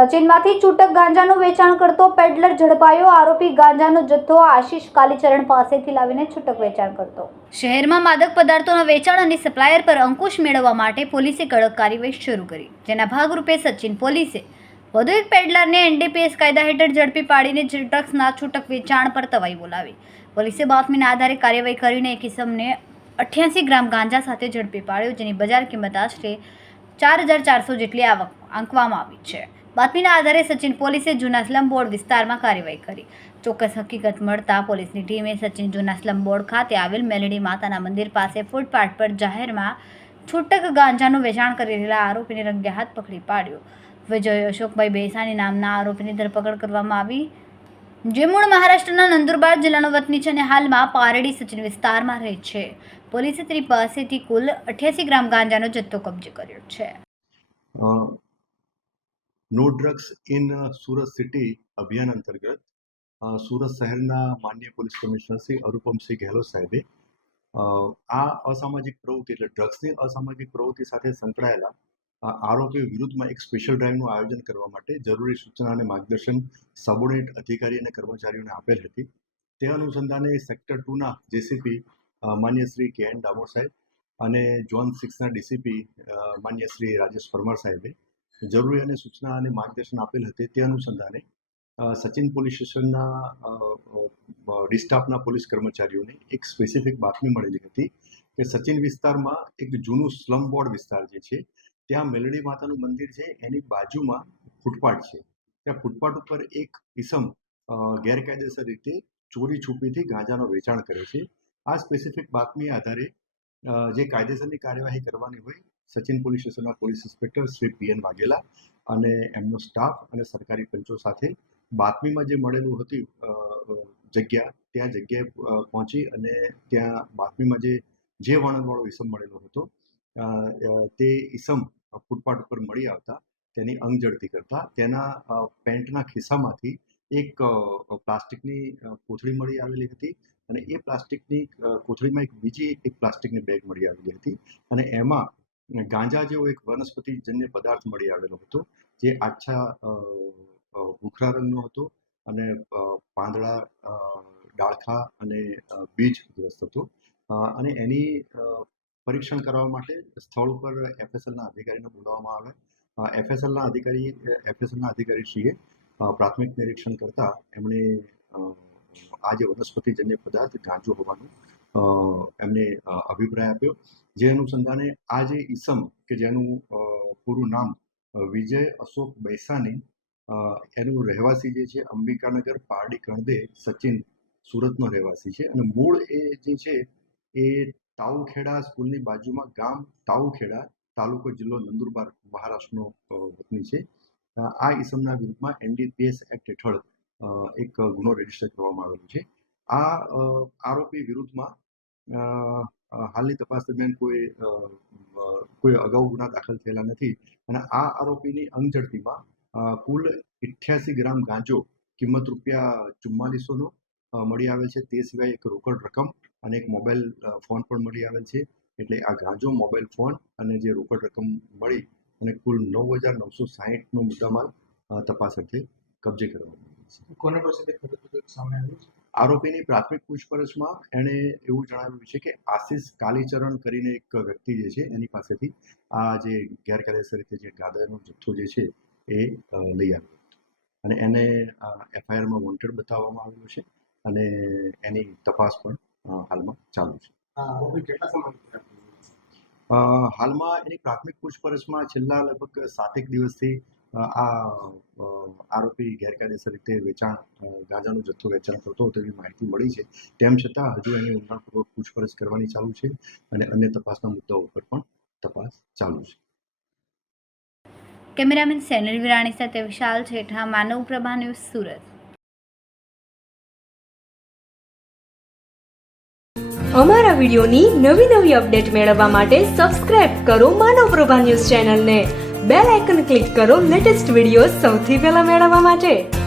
સચિનમાંથી છૂટક ગાંજાનું વેચાણ કરતો પેડલર ઝડપાયો. આરોપી ગાંજાનો જથ્થો આશીષ કાલીચરણ પાસેથી લાવીને છૂટક વેચાણ કરતો. શહેરમાં માદક પદાર્થોના વેચાણ અને સપ્લાયર પર અંકુશ મેળવવા માટે પોલીસે કડક કાર્યવાહી શરૂ કરી. જેના ભાગરૂપે સચિન પોલીસે વધુ એક પેડલરને એનડીપીએસ કાયદા હેઠળ ઝડપી પાડીને ડ્રગ્સના છૂટક વેચાણ પર તવાઈ બોલાવી. પોલીસે બાતમીના આધારે કાર્યવાહી કરીને એક ઇસમને 88 ગ્રામ ગાંજા સાથે ઝડપી પાડ્યો, જેની બજાર કિંમત આશરે 4400 જેટલી આંકવામાં આવી છે. બાતમીના આધારે સચિન પોલીસે જૂના સ્લમ બોર્ડ વિસ્તારમાં કાર્યવાહી કરી. ચોક્કસ હકીકત મળતા પોલીસની ટીમે સચિન જૂના સ્લમ બોર્ડ ખાતે આવેલ મેલડી માતાના મંદિર પાસે ફૂટપાથ પર જાહેરમાં છૂટક ગાંજાનું વેચાણ કરી રહેલા આરોપીને રંગે હાથ પકડી પાડ્યો. વિજય અશોકભાઈ બેસાણી નામના આરોપીની ધરપકડ કરવામાં આવી, જે મૂળ મહારાષ્ટ્રના નંદુરબાર જિલ્લાનો વતની છે અને હાલમાં પારડી સચિન વિસ્તારમાં રહે છે. પોલીસે તેની પાસેથી કુલ 88 ગ્રામ ગાંજાનો જથ્થો કબજે કર્યો છે. No drugs in Surat city અભિયાન અંતર્ગત સુરત શહેરના માનનીય પોલીસ કમિશનર શ્રી અરુપમસિંહ ગેહલોત સાહેબે આ અસામાજિક પ્રવૃત્તિ એટલે ડ્રગ્સની અસામાજિક પ્રવૃત્તિ સાથે સંકળાયેલા આરોપીઓ વિરુદ્ધમાં એક સ્પેશિયલ ડ્રાઈવનું આયોજન કરવા માટે જરૂરી સૂચના અને માર્ગદર્શન સબોર્ડિનેટ અધિકારી અને કર્મચારીઓને આપેલ હતી. તે અનુસંધાને સેક્ટર 2ના જેસીપી માન્ય શ્રી કે એન ડામોર સાહેબ અને ઝોન 6ના ડીસીપી માન્ય શ્રી રાજેશ પરમાર સાહેબે જરૂરી અને સૂચના અને માર્ગદર્શન આપેલ હતી. તે અનુસંધાને સચિન પોલીસ સ્ટેશનના ડિસ્ટાફના પોલીસ કર્મચારીઓને એક સ્પેસિફિક બાતમી મળેલી હતી કે સચિન વિસ્તારમાં એક જૂનું સ્લમ બોર્ડ વિસ્તાર જે છે ત્યાં મેલડી માતાનું મંદિર છે, એની બાજુમાં ફૂટપાથ છે. ત્યાં ફૂટપાથ ઉપર એક ઇસમ ગેરકાયદેસર રીતે ચોરી છુપીથી ગાંજાનો વેચાણ કરે છે. આ સ્પેસિફિક બાતમી આધારે જે કાયદેસરની કાર્યવાહી કરવાની હોય સચિન પોલીસ સ્ટેશનના police inspector Shri PN Vaghela અને એમનો સ્ટાફ અને સરકારી પંચો સાથે બાતમીમાં જે મળેલું હતી ત્યાં જગ્યાએ પહોંચી અને ત્યાં બાતમીમાં જે વર્ણનવાળો ઇસમ મળેલો હતો તે ઇસમ ફૂટપાથ ઉપર મળી આવતા તેની અંગઝડતી કરતા તેના પેન્ટના ખિસ્સામાંથી એક પ્લાસ્ટિકની કોથળી મળી આવેલી હતી અને એ પ્લાસ્ટિકની કોથળીમાં બીજી એક પ્લાસ્ટિકની બેગ મળી આવેલી હતી અને એમાં ગાંજા જેવો એક વનસ્પતિજન્ય પદાર્થ મળી આવેલો હતો, જે આછા ભૂખરા રંગનો હતો અને પાંદડા, ડાળખા અને બીજગ્રસ્ત હતો. અને એની પરીક્ષણ કરવા માટે સ્થળ ઉપર એફએસએલના અધિકારીને બોલાવવામાં આવે. એફએસએલના અધિકારીશ્રીએ પ્રાથમિક નિરીક્ષણ કરતા એમણે આ જે વનસ્પતિજન્ય પદાર્થ ગાંજો હોવાનું એમને અભિપ્રાય આપ્યો. જે અનુસંધાને આ જે ઈસમ કે જેનું પૂરું નામ વિજય અશોક બેસાણી, એનું રહેવાસી જે છે અંબિકાનગર પારડી કણદે સચિન સુરતનો રહેવાસી છે અને મૂળ એ જે છે એ તાઉખેડા સ્કૂલની બાજુમાં ગામ તાઉખેડા, તાલુકો જિલ્લો નંદુરબાર, મહારાષ્ટ્રનો વતની છે. આ ઈસમના વિરુદ્ધમાં એનડીપીએસ એક્ટ હેઠળ એક ગુનો રજીસ્ટર કરવામાં આવેલો છે. આ આરોપી વિરુદ્ધમાં હાલની તપાસ દરમિયાન કોઈ અગાઉ ગુના દાખલ થયેલા નથી અને આ આરોપીની અંગઝડતીમાં કુલ 88 ગ્રામ ગાંજો કિંમત ₹4400નો મળી આવેલ છે. તે સિવાય એક રોકડ રકમ અને એક મોબાઈલ ફોન પણ મળી આવેલ છે. એટલે આ ગાંજો, મોબાઈલ ફોન અને જે રોકડ રકમ મળી અને કુલ 9960નો મુદ્દામાલ તપાસ અર્થે કબજે કરવામાં આવ્યો છે. કોના પાસેથી સામે આવ્યું છે? આરોપીની પ્રાથમિક પૂછપરછમાં એણે એવું જણાવ્યું છે કે આશીષ કાલીચરણ કરીને એક વ્યક્તિ જે છે એની પાસેથી આ જે ગેરકાયદેસર રીતે જે ગાંજાનો જથ્થો જે છે એ લઈ આવ્યો અને એને એફઆઈઆરમાં વોન્ટેડ બતાવવામાં આવેલું છે અને એની તપાસ પણ હાલમાં ચાલુ છે. આરોપી કેટલા સમય હાલમાં એની પ્રાથમિક પૂછપરછમાં છેલ્લા લગભગ 7 દિવસથી આ આરોપી ગેરકાયદેસર રીતે ગાંજાનો જથ્થો વેચાણ કરતો હતો તેવી માહિતી મળી છે. તેમ છતાં હજુ એની ઊંડાણપૂર્વક પૂછપરછ કરવાની ચાલુ છે અને અન્ય તપાસના મુદ્દાઓ ઉપર પણ તપાસ ચાલુ છે. કેમેરામેન સેનિલ વિરાણી સાથે વિશાલ છેઠા, માનવ પ્રભા ન્યૂઝ, સુરત. અમારા વિડીયોની નવી અપડેટ મેળવવા માટે સબસ્ક્રાઇબ કરો માનવ પ્રભા ન્યૂઝ ચેનલને. બેલ આઇકન ક્લિક કરો લેટેસ્ટ વિડીયો સૌથી પહેલા મેળવવા માટે.